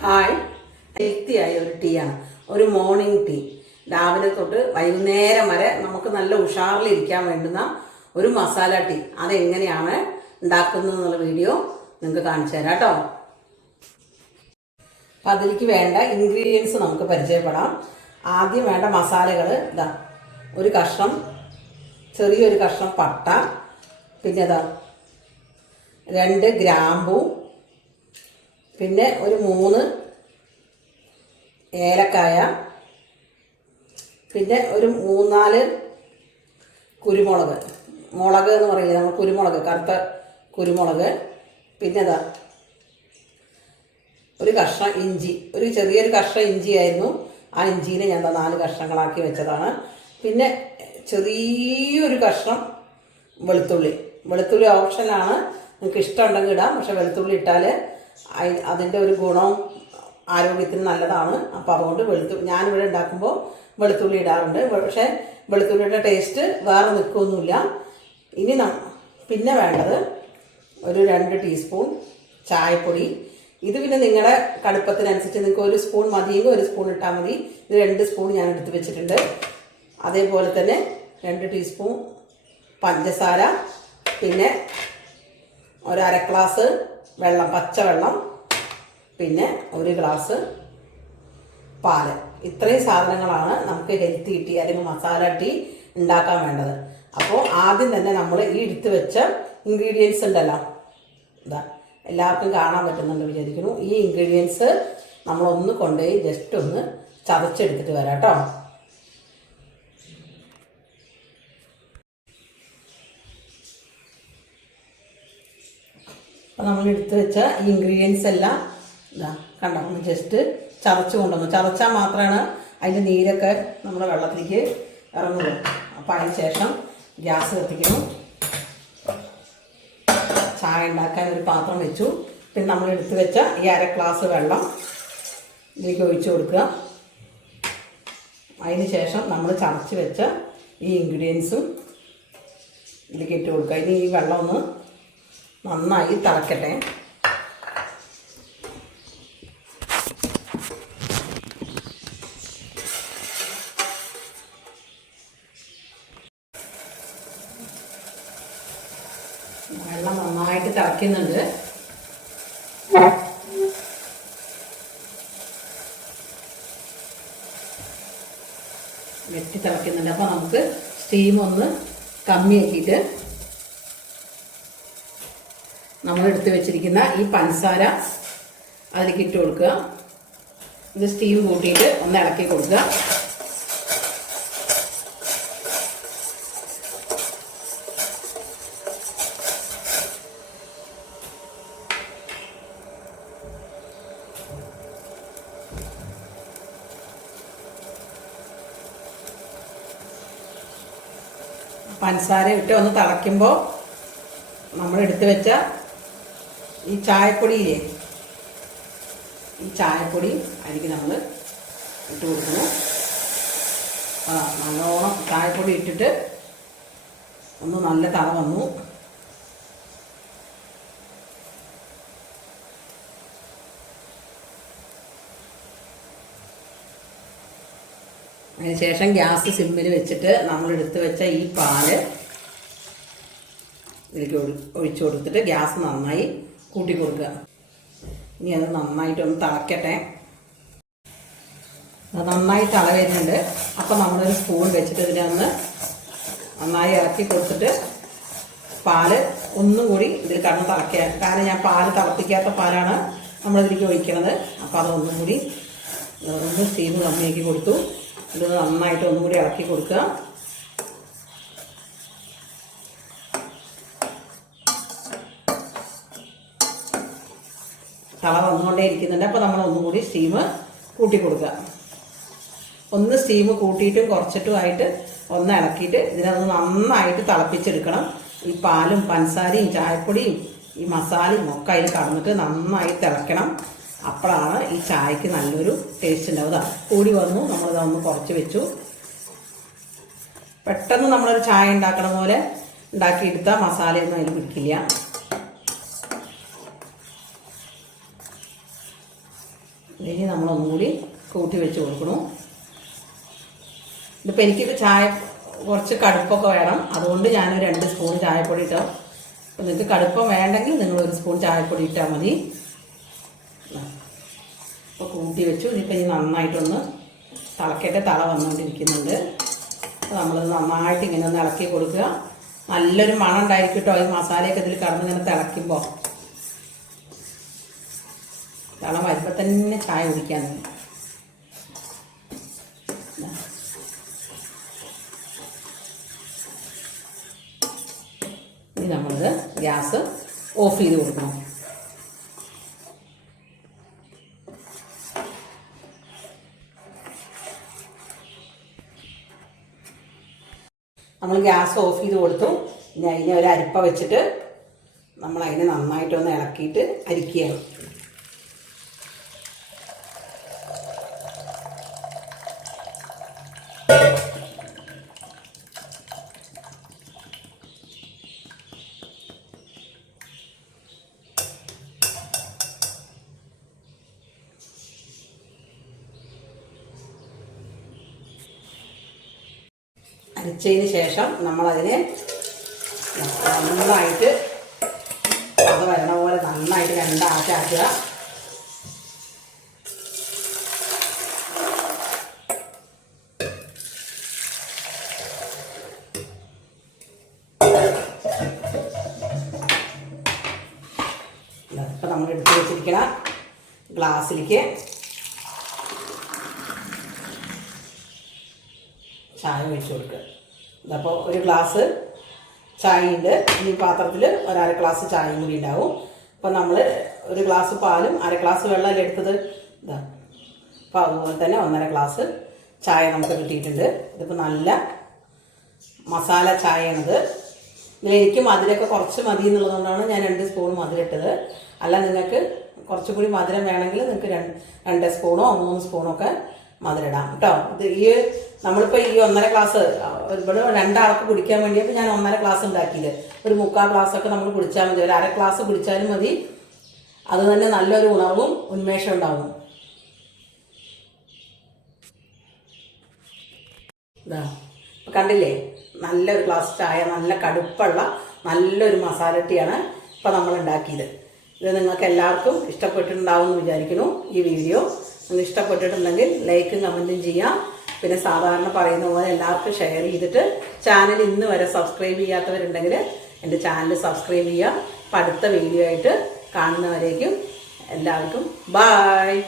Hi, ഹെൽത്തിയായ ഒരു ടീയാണ്. ഒരു morning tea. രാവിലെ തൊട്ട് വൈകുന്നേരം വരെ നമുക്ക് നല്ല ഉഷാറിലിരിക്കാൻ വേണ്ടുന്ന ഒരു മസാല ടീ. അതെങ്ങനെയാണ് ഉണ്ടാക്കുന്നത് എന്നുള്ള വീഡിയോ നിങ്ങൾക്ക് കാണിച്ചു തരാം കേട്ടോ. അപ്പം അതിലേക്ക് വേണ്ട ഇൻഗ്രീഡിയൻസ് നമുക്ക് പരിചയപ്പെടാം. ആദ്യം വേണ്ട മസാലകൾ ഇതാ: ഒരു കഷ്ണം, ചെറിയൊരു കഷ്ണം പട്ട, പിന്നെ ഇതാ 2 ഗ്രാമ്പൂ, പിന്നെ ഒരു 3 ഏലക്കായ, പിന്നെ ഒരു 3-4 കുരുമുളക്. മുളക് എന്ന് പറയില്ല നമ്മൾ, കുരുമുളക്, കറുത്ത കുരുമുളക്. പിന്നെ ഇതാ ഒരു കഷ്ണം ഇഞ്ചി, ഒരു ചെറിയൊരു കഷ്ണം ഇഞ്ചി ആയിരുന്നു. ആ ഇഞ്ചിനെ ഞാൻ 4 കഷ്ണങ്ങളാക്കി വെച്ചതാണ്. പിന്നെ ചെറിയൊരു കഷ്ണം വെളുത്തുള്ളി. വെളുത്തുള്ളി ഓപ്ഷനാണ്, നിങ്ങൾക്ക് ഇഷ്ടമുണ്ടെങ്കിൽ ഇടാം. പക്ഷെ വെളുത്തുള്ളി ഇട്ടാൽ അതിൻ്റെ ഒരു ഗുണവും ആരോഗ്യത്തിന് നല്ലതാണ്. അപ്പോൾ അതുകൊണ്ട് ഞാനിവിടെ ഉണ്ടാക്കുമ്പോൾ വെളുത്തുള്ളി ഇടാറുണ്ട്. പക്ഷേ വെളുത്തുള്ളിയുടെ ടേസ്റ്റ് വേറെ നിൽക്കുകയൊന്നുമില്ല. ഇനി പിന്നെ വേണ്ടത് ഒരു 2 ടീസ്പൂൺ ചായപ്പൊടി. ഇത് പിന്നെ നിങ്ങളുടെ കടുപ്പത്തിനനുസരിച്ച് നിങ്ങൾക്ക് 1 സ്പൂൺ മതിയെങ്കിൽ 1 സ്പൂൺ ഇട്ടാൽ മതി. ഇത് 2 സ്പൂൺ ഞാൻ എടുത്ത് വെച്ചിട്ടുണ്ട്. അതേപോലെ തന്നെ 2 ടീസ്പൂൺ പഞ്ചസാര, പിന്നെ ഒരു 1/2 ഗ്ലാസ് വെള്ളം, പച്ചവെള്ളം, പിന്നെ 1 ഗ്ലാസ് പാല്. ഇത്രയും സാധനങ്ങളാണ് നമുക്ക് ഹെൽത്തി ടീ അല്ലെങ്കിൽ മസാല ടീ ഉണ്ടാക്കാൻ വേണ്ടത്. അപ്പോൾ ആദ്യം തന്നെ നമ്മൾ ഈ എടുത്ത് വെച്ച ഇൻഗ്രീഡിയൻസ് ഉണ്ടല്ലോ, ഇതാ എല്ലാവർക്കും കാണാൻ പറ്റുന്നുണ്ട് വിചാരിക്കുന്നു. ഈ ഇൻഗ്രീഡിയൻസ് നമ്മളൊന്ന് കൊണ്ടുപോയി ജസ്റ്റ് ഒന്ന് ചതച്ചെടുത്തിട്ട് വരാം കേട്ടോ. അപ്പോൾ നമ്മൾ എടുത്ത് വെച്ച ഈ ഇൻഗ്രീഡിയൻസ് എല്ലാം ഇതാ കണ്ടോ, നമ്മൾ ജസ്റ്റ് ചതച്ച് കൊണ്ടുവന്നു. ചതച്ചാൽ മാത്രമാണ് അതിൻ്റെ നീരൊക്കെ നമ്മുടെ വെള്ളത്തിലേക്ക് ഇറങ്ങുള്ളൂ. അപ്പോൾ അതിന് ശേഷം ഗ്യാസ് കത്തിക്കണം. ചായ ഉണ്ടാക്കാൻ ഒരു പാത്രം വെച്ചു. പിന്നെ നമ്മൾ എടുത്ത് വെച്ച ഈ 1/2 ഗ്ലാസ് വെള്ളം ഇതിലേക്ക് ഒഴിച്ചു കൊടുക്കുക. അതിന് ശേഷം നമ്മൾ ചതച്ച് വെച്ച ഈ ഇൻഗ്രീഡിയൻസും ഇതിലേക്ക് ഇട്ട് കൊടുക്കുക. ഇനി ഈ വെള്ളം ഒന്ന് നന്നായി തിളക്കട്ടെ. വെള്ളം നന്നായിട്ട് തിളയ്ക്കുന്നുണ്ട്. വെട്ടി തിളയ്ക്കുന്നുണ്ട്. അപ്പോൾ നമുക്ക് സ്റ്റീം ഒന്ന് കമ്മിയാക്കിയിട്ട് നമ്മളെടുത്ത് വെച്ചിരിക്കുന്ന ഈ പഞ്ചസാര അതിലേക്ക് ഇട്ട് കൊടുക്കുക. ഇത് സ്റ്റീം കൂട്ടിയിട്ട് ഒന്ന് ഇളക്കി കൊടുക്കുക. പഞ്ചസാര ഇട്ട് ഒന്ന് തിളയ്ക്കുമ്പോൾ നമ്മളെടുത്ത് വെച്ച ഈ ചായപ്പൊടിയില്ലേ, ഈ ചായപ്പൊടി അതിലേക്ക് നമ്മൾ ഇട്ട് കൊടുക്കുന്നു. നല്ലോണം ചായപ്പൊടി ഇട്ടിട്ട് ഒന്ന് നല്ല തള വന്നു. അതിനുശേഷം ഗ്യാസ് സിമ്മിൽ വെച്ചിട്ട് നമ്മളെടുത്ത് വെച്ച ഈ പാല് ഇതിലേക്ക് ഒഴിച്ചു കൊടുത്തിട്ട് ഗ്യാസ് നന്നായി കൂട്ടി കൊടുക്കുക. ഇനി അത് നന്നായിട്ടൊന്ന് തിളക്കട്ടെ. അത് നന്നായി തിള വരുന്നുണ്ട്. അപ്പം നമ്മളൊരു സ്പൂൺ വെച്ചിട്ട് ഇതിനെ ഒന്ന് നന്നായി ഇറക്കി കൊടുത്തിട്ട് പാല് ഒന്നും കൂടി ഇതിൽ കിടന്ന് തിളക്കുക. കാരണം ഞാൻ പാല് തിളപ്പിക്കാത്ത പാലാണ് നമ്മളിതിലേക്ക് ഒഴിക്കണത്. അപ്പോൾ അതൊന്നും കൂടി ഒന്ന് സ്റ്റീം കമ്മിയാക്കി കൊടുത്തു. ഇത് നന്നായിട്ട് ഒന്നും കൂടി ഇളക്കി കൊടുക്കുക. തള വന്നുകൊണ്ടേ ഇരിക്കുന്നുണ്ട്. അപ്പോൾ നമ്മൾ ഒന്നും കൂടി സ്റ്റീം കൂട്ടി കൊടുക്കുക. ഒന്ന് സ്റ്റീം കൂട്ടിയിട്ടും കുറച്ചിട്ടുമായിട്ട് ഒന്ന് ഇളക്കിയിട്ട് ഇതിനൊന്ന് നന്നായിട്ട് തിളപ്പിച്ചെടുക്കണം. ഈ പാലും പഞ്ചസാരയും ചായപ്പൊടിയും ഈ മസാലയും ഒക്കെ അതിൽ കടന്നിട്ട് നന്നായി തിളക്കണം. അപ്പോഴാണ് ഈ ചായക്ക് നല്ലൊരു ടേസ്റ്റ് ഉണ്ടാവുക. കൂടി വന്നു, നമ്മളിതൊന്ന് കുറച്ച് വെച്ചു. പെട്ടെന്ന് നമ്മളൊരു ചായ ഉണ്ടാക്കണ പോലെ ഉണ്ടാക്കിയെടുത്താൽ മസാലയൊന്നും അതിൽ പിടിക്കില്ല. ഇനി നമ്മളൊന്നുകൂടി കൂട്ടി വെച്ച് കൊടുക്കണം. ഇതിപ്പോൾ എനിക്കിത് ചായ കുറച്ച് കടുപ്പൊക്കെ വേണം, അതുകൊണ്ട് ഞാനൊരു 2 സ്പൂൺ ചായപ്പൊടി ഇട്ടോ. അപ്പോൾ നിങ്ങൾക്ക് കടുപ്പം വേണ്ടെങ്കിൽ നിങ്ങൾ 1 സ്പൂൺ ചായപ്പൊടി ഇട്ടാൽ മതി. അപ്പോൾ കൂട്ടി വെച്ചു. ഇനിയിപ്പോൾ ഇനി നന്നായിട്ടൊന്ന് തിളക്കട്ടെ. തള വന്നുകൊണ്ടിരിക്കുന്നുണ്ട്. അപ്പോൾ നമ്മളത് നന്നായിട്ട് ഇങ്ങനെ ഒന്ന് ഇളക്കി കൊടുക്കുക. നല്ലൊരു മണം ഉണ്ടായിരിക്കും കേട്ടോ ഈ മസാലയൊക്കെ ഇതിൽ കടന്ന് ഇങ്ങനെ തിളയ്ക്കുമ്പോൾ. തള വരുമ്പോൾ തന്നെ ചായ കുടിക്കാൻ. ഇനി നമ്മളിത് ഗ്യാസ് ഓഫ് ചെയ്ത് കൊടുക്കണം. നമ്മൾ ഗ്യാസ് ഓഫ് ചെയ്ത് കൊടുത്തു. ഇനി അതിനെ ഒരു അരിപ്പ വെച്ചിട്ട് നമ്മൾ അതിനെ നന്നായിട്ടൊന്ന് ഇളക്കിയിട്ട് അരിക്കുകയാണ്. അരിച്ചതിന് ശേഷം നമ്മളതിനെ നന്നായിട്ട് അത് വരണ പോലെ നന്നായിട്ട് രണ്ടാറ്റാക്കുക. ഇപ്പം നമ്മൾ എടുത്ത് വെച്ചിരിക്കുന്ന ഗ്ലാസ്സിലേക്ക് ചായ ഒഴിച്ച് കൊടുക്കുക. ഇതപ്പോൾ ഒരു ഗ്ലാസ് ചായ ഉണ്ട്. ഈ പാത്രത്തിൽ 1/2 ഗ്ലാസ് ചായയും കൂടി ഉണ്ടാവും. അപ്പോൾ നമ്മൾ ഒരു ഗ്ലാസ് പാലും 1/2 ഗ്ലാസ് വെള്ളമല്ലേ എടുത്തത്. ഇതാ അപ്പോൾ അതുപോലെ തന്നെ 1/2 ഗ്ലാസ് ചായ നമുക്ക് കിട്ടിയിട്ടുണ്ട്. ഇതിപ്പോൾ നല്ല മസാല ചായയാണിത്. ഇതിലെനിക്ക് മധുരമൊക്കെ കുറച്ച് മതി എന്നുള്ളതുകൊണ്ടാണ് ഞാൻ 2 സ്പൂൺ മധുരം ഇട്ടത്. അല്ല നിങ്ങൾക്ക് കുറച്ചുകൂടി മധുരം വേണമെങ്കിൽ നിങ്ങൾക്ക് 2 സ്പൂണോ 3 സ്പൂണോ ഒക്കെ മധുരം ഇടാം കേട്ടോ. ഇത് നമ്മളിപ്പോൾ ഈ 1/2 ഗ്ലാസ് ഇവിടെ 2 ആൾക്ക് കുടിക്കാൻ വേണ്ടിയപ്പോൾ ഞാൻ 1/2 ഗ്ലാസ് ഉണ്ടാക്കിയത്. ഒരു 3/4 ഗ്ലാസ്സൊക്കെ നമ്മൾ കുടിച്ചാൽ മതി. ഒരു 1/2 ഗ്ലാസ് കുടിച്ചാലും മതി. അത് തന്നെ നല്ലൊരു ഉണർവും ഉന്മേഷം ഉണ്ടാവും. ഇതാ കണ്ടില്ലേ, നല്ലൊരു ഗ്ലാസ് ചായ, നല്ല കടുപ്പുള്ള നല്ലൊരു മസാലട്ടിയാണ് ഇപ്പോൾ നമ്മൾ ഉണ്ടാക്കിയത്. ഇത് നിങ്ങൾക്ക് എല്ലാവർക്കും ഇഷ്ടപ്പെട്ടിട്ടുണ്ടാവും എന്ന് വിചാരിക്കുന്നു. ഈ വീഡിയോ നിങ്ങൾക്ക് ഇഷ്ടപ്പെട്ടിട്ടുണ്ടെങ്കിൽ ലൈക്കും കമൻറ്റും ചെയ്യാം. പിന്നെ സാധാരണ പറയുന്ന പോലെ എല്ലാവർക്കും ഷെയർ ചെയ്തിട്ട് ചാനൽ ഇന്ന് വരെ സബ്സ്ക്രൈബ് ചെയ്യാത്തവരുണ്ടെങ്കിൽ എൻ്റെ ചാനൽ സബ്സ്ക്രൈബ് ചെയ്യുക. അപ്പം അടുത്ത വീഡിയോ ആയിട്ട് കാണുന്നവരേക്കും എല്ലാവർക്കും ബായ്.